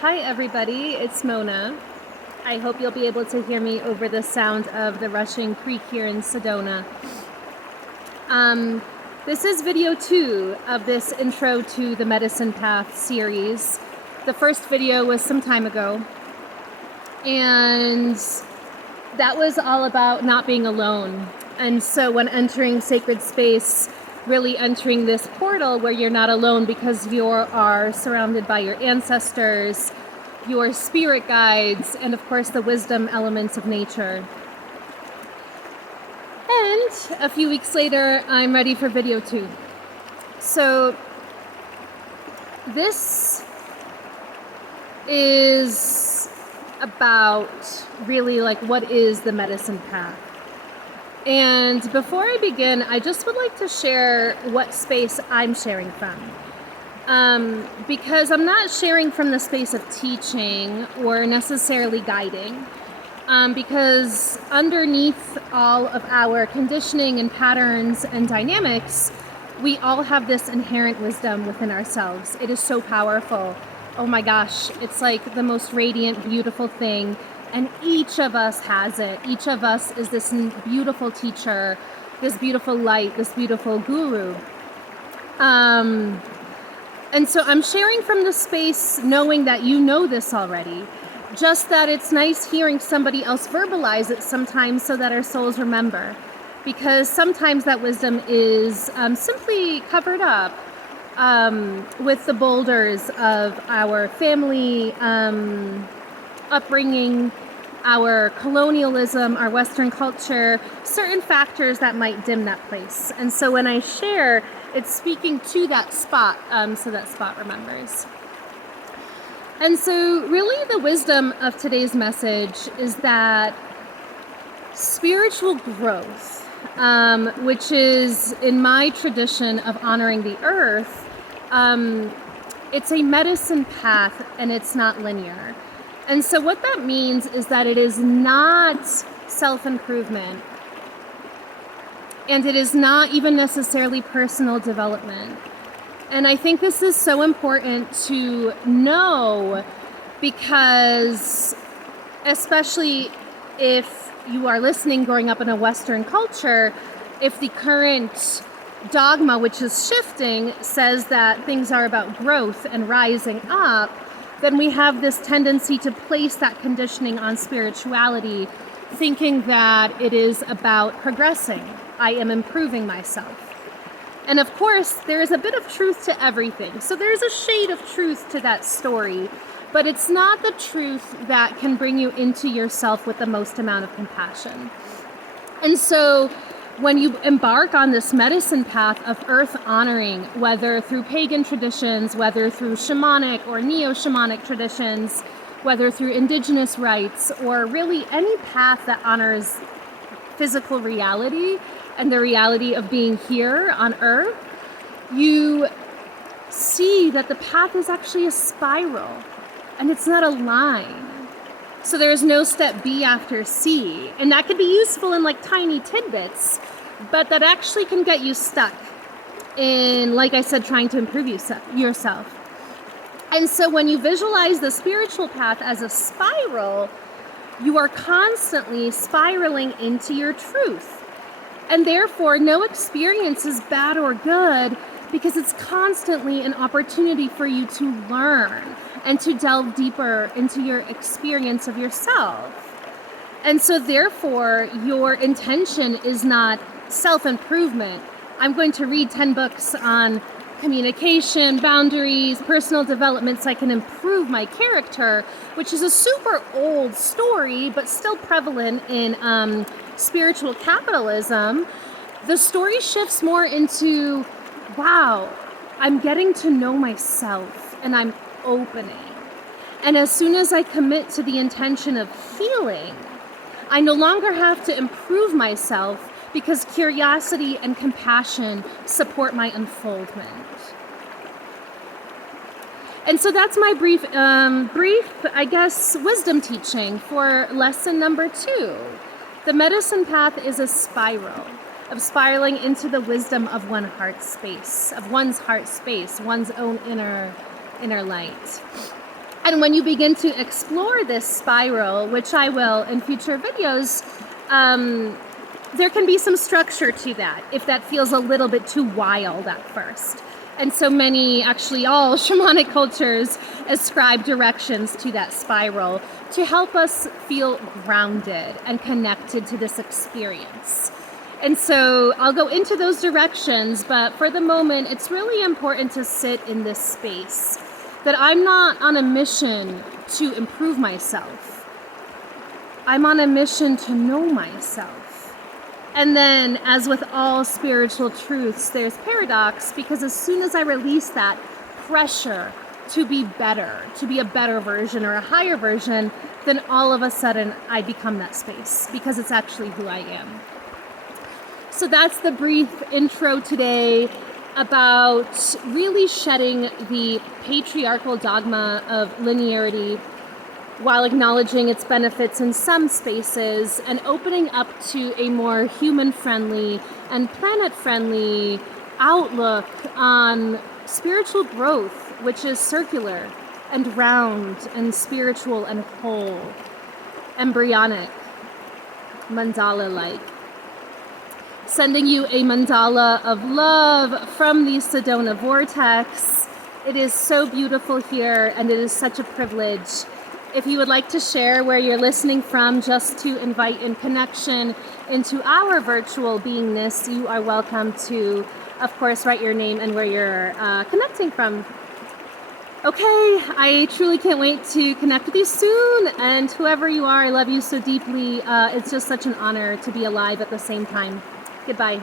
Hi everybody, it's Mona. I hope you'll be able to hear me over the sound of the rushing creek here in Sedona. This is video 2 of this Intro to the Medicine Path series. The first video was some time ago, and that was all about not being alone. And so when entering sacred space, really entering this portal where you're not alone because you are surrounded by your ancestors, your spirit guides, and of course the wisdom elements of nature. And a few weeks later, I'm ready for video 2. So this is about really like what is the medicine path. And before I begin, I just would like to share what space I'm sharing from. Because I'm not sharing from the space of teaching or necessarily guiding. Because underneath all of our conditioning and patterns and dynamics, we all have this inherent wisdom within ourselves. It is so powerful. Oh my gosh, it's like the most radiant, beautiful thing. And each of us has it. Each of us is this beautiful teacher, this beautiful light, this beautiful guru. And so I'm sharing from the space knowing that you know this already. Just that it's nice hearing somebody else verbalize it sometimes so that our souls remember. Because sometimes that wisdom is simply covered up with the boulders of our family upbringing, our colonialism, our Western culture, certain factors that might dim that place. And so when I share, it's speaking to that spot, so that spot remembers. And so really the wisdom of today's message is that spiritual growth, which is in my tradition of honoring the earth, it's a medicine path and it's not linear. And so what that means is that it is not self-improvement, and it is not even necessarily personal development. And I think this is so important to know, because especially if you are listening growing up in a Western culture, if the current dogma, which is shifting, says that things are about growth and rising up, then we have this tendency to place that conditioning on spirituality, thinking that it is about progressing. I am improving myself. And of course, there is a bit of truth to everything. So there's a shade of truth to that story, but it's not the truth that can bring you into yourself with the most amount of compassion. And so when you embark on this medicine path of earth honoring, whether through pagan traditions, whether through shamanic or neo-shamanic traditions, whether through indigenous rites, or really any path that honors physical reality and the reality of being here on earth, you see that the path is actually a spiral and it's not a line. So there's no step B after C. And that could be useful in like tiny tidbits, but that actually can get you stuck in, like I said, trying to improve yourself. And so when you visualize the spiritual path as a spiral, you are constantly spiraling into your truth. And therefore, no experience is bad or good, because it's constantly an opportunity for you to learn and to delve deeper into your experience of yourself. And so therefore, your intention is not self-improvement. I'm going to read 10 books on communication, boundaries, personal development so I can improve my character, which is a super old story, but still prevalent in spiritual capitalism. The story shifts more into, wow, I'm getting to know myself and I'm opening. And as soon as I commit to the intention of healing, I no longer have to improve myself, because curiosity and compassion support my unfoldment. And so that's my brief, I guess, wisdom teaching for lesson number 2. The medicine path is a spiral of spiraling into the wisdom of one's heart space, one's own inner light. And when you begin to explore this spiral, which I will in future videos, there can be some structure to that if that feels a little bit too wild at first. And so many, actually all shamanic cultures ascribe directions to that spiral to help us feel grounded and connected to this experience. And so I'll go into those directions, but for the moment, it's really important to sit in this space, that I'm not on a mission to improve myself. I'm on a mission to know myself. And then, as with all spiritual truths, there's paradox, because as soon as I release that pressure to be better, to be a better version or a higher version, then all of a sudden I become that space, because it's actually who I am. So that's the brief intro today about really shedding the patriarchal dogma of linearity while acknowledging its benefits in some spaces and opening up to a more human-friendly and planet-friendly outlook on spiritual growth, which is circular and round and spiritual and whole, embryonic, mandala-like. Sending you a mandala of love from the Sedona vortex. It is so beautiful here, and it is such a privilege. If you would like to share where you're listening from, just to invite in connection into our virtual beingness, you are welcome to, of course, write your name and where you're connecting from. Okay, I truly can't wait to connect with you soon, and whoever you are, I love you so deeply. It's just such an honor to be alive at the same time. Goodbye.